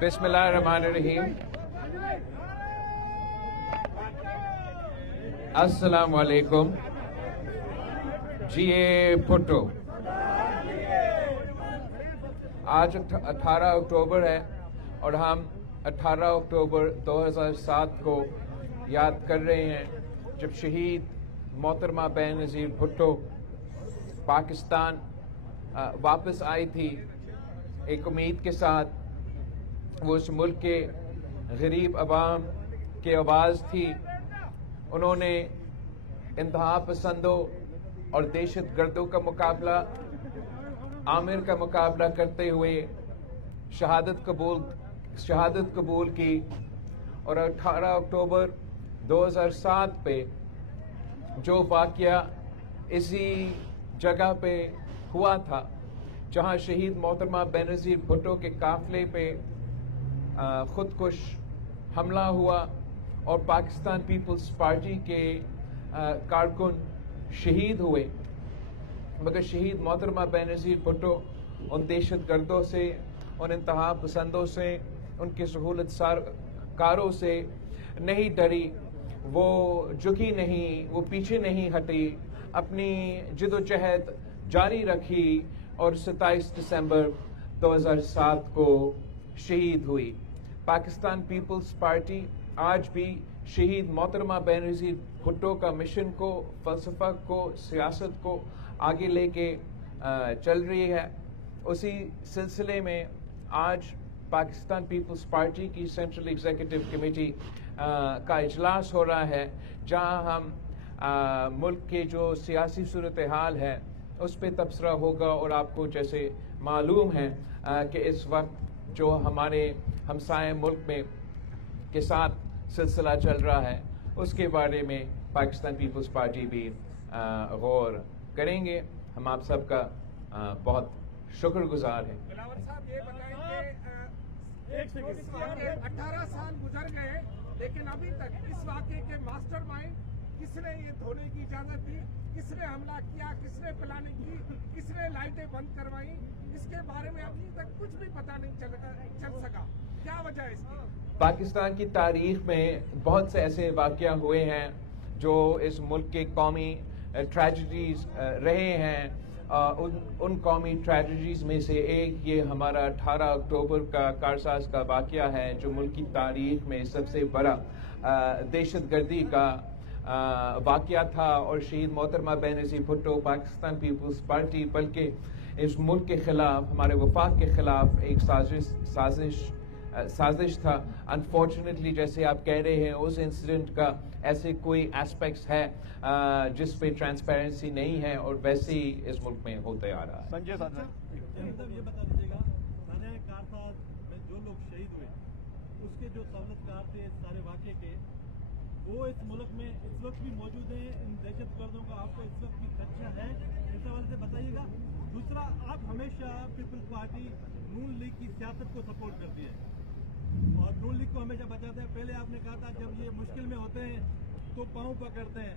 بسم اللہ الرحمن الرحیم. السلام علیکم. جی بھٹو. آج 18 اکتوبر ہے اور ہم 18 اکتوبر 2007 کو یاد کر رہے ہیں جب شہید محترمہ بے نظیر بھٹو پاکستان واپس آئی تھی ایک امید کے ساتھ. وہ اس ملک کے غریب عوام کی آواز تھی. انہوں نے انتہا پسندوں اور دہشت گردوں کا مقابلہ عامر کا مقابلہ کرتے ہوئے شہادت قبول کی اور 18 اکتوبر 2007 پہ جو واقعہ اسی جگہ پہ ہوا تھا جہاں شہید محترمہ بے نظیر بھٹو کے قافلے پہ خودکش حملہ ہوا اور پاکستان پیپلز پارٹی کے کارکن شہید ہوئے، مگر شہید محترمہ بے نظیر بھٹو ان دہشت گردوں سے، ان انتہا پسندوں سے، ان کے سہولت کاروں سے نہیں ڈری. وہ جھکی نہیں، وہ پیچھے نہیں ہٹی، اپنی جد و جہد جاری رکھی اور 27 دسمبر 2007 کو شہید ہوئی. پاکستان پیپلز پارٹی آج بھی شہید محترمہ بے نظیر بھٹو کا مشن کو، فلسفہ کو، سیاست کو آگے لے کے چل رہی ہے. اسی سلسلے میں آج پاکستان پیپلز پارٹی کی سینٹرل ایگزیکٹو کمیٹی کا اجلاس ہو رہا ہے جہاں ہم ملک کے جو سیاسی صورتحال ہے اس پہ تبصرہ ہوگا. اور آپ کو جیسے معلوم ہے کہ اس وقت جو ہمارے ہمسائے ملک میں کے ساتھ سلسلہ چل رہا ہے اس کے بارے میں پاکستان پیپلز پارٹی بھی غور کریں گے. ہم آپ سب کا بہت شکر گزار ہیں. بلاول صاحب یہ بتائیں کہ 18 سال گزر گئے لیکن ابھی تک اس واقعے کے ماسٹر مائنڈ کس نے یہ دھونے کی اجازت دی، کس نے حملہ کیا، کس نے پلاننگ کی، کس نے لائٹیں بند کروائی، اس کے بارے میں ابھی تک کچھ بھی پتہ نہیں چل سکا. کیا وجہ ہے اس کی؟ پاکستان کی تاریخ میں بہت سے ایسے واقعہ ہوئے ہیں جو اس ملک کے قومی ٹریجڈیز رہے ہیں. ان قومی ٹریجڈیز میں سے ایک یہ ہمارا 18 اکتوبر کا کارساز کا واقعہ ہے جو ملک کی تاریخ میں سب سے بڑا دہشت گردی کا واقعہ تھا. اور شہید محترمہ بے نظیر بھٹو پاکستان پیپلز پارٹی بلکہ اس ملک کے خلاف، ہمارے وفاق کے خلاف ایک سازش تھا. انفارچونیٹلی جیسے آپ کہہ رہے ہیں اس انسیڈنٹ کا ایسے کوئی ایسپیکٹس ہے جس پہ ٹرانسپیرنسی نہیں ہے اور ویسے ہی اس ملک میں ہوتے آ رہا ہے. سنجے صاحب یہ بتا دیجیے گا تھانہ کارساز میں جو لوگ شہید ہوئے اس کے جو سہولت کار تھے سارے واقعے کے وہ اس ملک میں اس وقت بھی موجود ہیں. ان دہشت گردوں کا آپ کو اس وقت بھی خدشہ ہے؟ اس حوالے سے بتائیے گا. دوسرا، آپ ہمیشہ پیپلز پارٹی نون لیگ کی سیاست کو سپورٹ کرتی ہے اور نون لیگ کو ہمیشہ بچاتے ہیں. پہلے آپ نے کہا تھا جب یہ مشکل میں ہوتے ہیں تو پاؤں پکڑتے ہیں،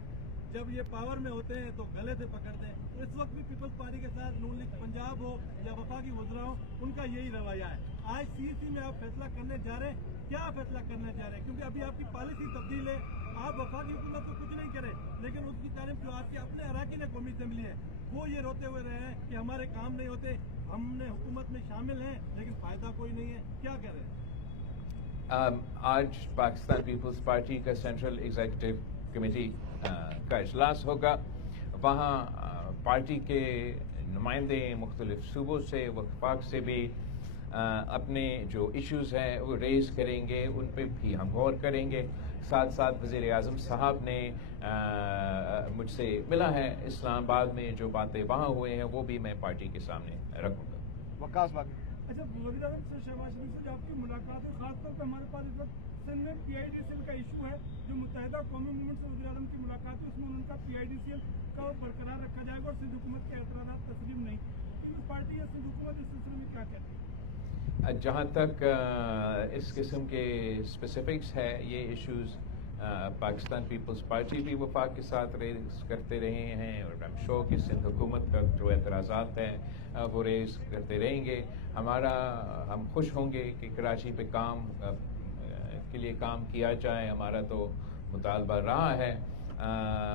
جب یہ پاور میں ہوتے ہیں تو گلے سے پکڑتے ہیں. اس وقت بھی پیپلز پارٹی کے ساتھ نون لیگ پنجاب ہو یا وفاقی وزراء ہو ان کا یہی رویہ ہے. آج CEC میں آپ فیصلہ کرنے جا رہے ہیں، کیا فیصلہ کرنے جا رہے ہیں؟ کیونکہ ابھی آپ کی پالیسی تبدیل ہے. آپ وفاقی حکومت کو کچھ نہیں کریں لیکن اس کی طرف جو آپ کے اپنے اراکین قومی اسمبلی ہے وہ یہ روتے ہوئے رہے ہیں کہ ہمارے کام نہیں ہوتے، ہم نے حکومت میں شامل ہیں لیکن فائدہ کوئی نہیں ہے. کیا کر رہے ہیں؟ آج پاکستان پیپلز پارٹی کا سینٹرل ایگزیکٹو کمیٹی کا اجلاس ہوگا. وہاں پارٹی کے نمائندے مختلف صوبوں سے، وفاق سے بھی اپنے جو ایشوز ہیں وہ ریز کریں گے، ان پہ بھی ہم غور کریں گے. ساتھ ساتھ وزیر اعظم صاحب نے مجھ سے ملا ہے اسلام آباد میں، جو باتیں وہاں ہوئے ہیں وہ بھی میں پارٹی کے سامنے رکھوں گا. وقاص باقی اچھا، وزیر اعظم سے شہباز شریف سے آپ کی ملاقات ہے، خاص طور پہ ہمارے پاس اس وقت سندھ میں PIDCL کا ایشو ہے جو متحدہ قومی موومنٹ سے وزیر اعظم کی ملاقات ہے، اس میں ان کا PIDCL کا برقرار رکھا جائے گا اور سندھ حکومت کے اعتراضات تسلیم نہیں. پیپلز پارٹی یا سندھ حکومت اس سلسلے میں کیا کہتی ہے؟ جہاں تک اس قسم کے اسپیسیفکس ہے، یہ ایشوز پاکستان پیپلز پارٹی بھی وفاق کے ساتھ ریز کرتے رہے ہیں اور I'm sure کہ سندھ حکومت کا جو اعتراضات ہیں وہ ریز کرتے رہیں گے. ہم خوش ہوں گے کہ کراچی پہ کام کے لیے کام کیا جائے. ہمارا تو مطالبہ رہا ہے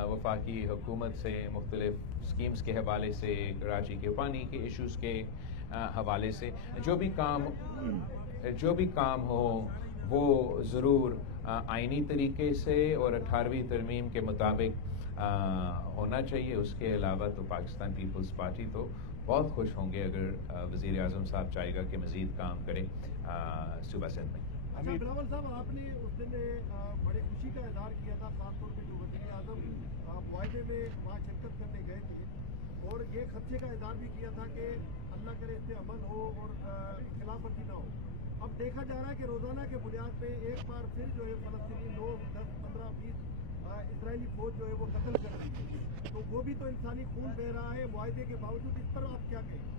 وفاقی حکومت سے مختلف اسکیمز کے حوالے سے, کراچی کے پانی کے ایشوز کے حوالے سے, جو بھی کام ہو وہ ضرور آئینی طریقے سے اور 18ویں ترمیم کے مطابق ہونا چاہیے. اس کے علاوہ تو پاکستان پیپلز پارٹی تو بہت خوش ہوں گے اگر وزیر اعظم صاحب چاہے گا کہ مزید کام کرے صوبہ سندھ میں. بلاول صاحب, آپ نے اس دن بڑے خوشی کا اظہار کیا تھا, خاص طور پہ جو وزیر اعظم معاہدے میں وہاں شرکت کرنے گئے تھے, اور یہ خدشے کا اظہار بھی کیا تھا کہ اللہ کرے اس سے امن ہو اور خلاف ورزی نہ ہو. اب دیکھا جا رہا ہے کہ روزانہ کے بنیاد پہ ایک بار پھر جو ہے فلسطینی لوگ 10, 15, 20 اسرائیلی فوج جو ہے وہ قتل کر رہی ہے, تو وہ بھی تو انسانی خون بہ رہا ہے معاہدے کے باوجود. اس پر آپ کیا کہیں؟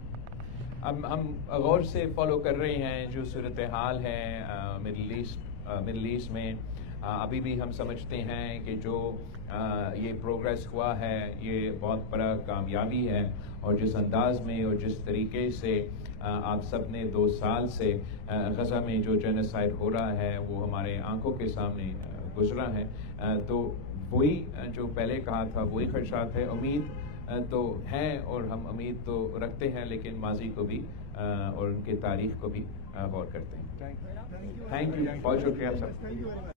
ہم غور سے فالو کر رہے ہیں جو صورتحال ہے مڈل ایسٹ میں. ابھی بھی ہم سمجھتے ہیں کہ جو یہ پروگریس ہوا ہے یہ بہت بڑا کامیابی ہے, اور جس انداز میں اور جس طریقے سے آپ سب نے 2 سال سے غزہ میں جو جینوسائیڈ ہو رہا ہے وہ ہمارے آنکھوں کے سامنے گزرا ہے, تو وہی جو پہلے کہا تھا وہی خدشات ہے. امید تو ہیں اور ہم امید تو رکھتے ہیں, لیکن ماضی کو بھی اور ان کے تاریخ کو بھی غور کرتے ہیں. تھینک یو, بہت شکریہ سر.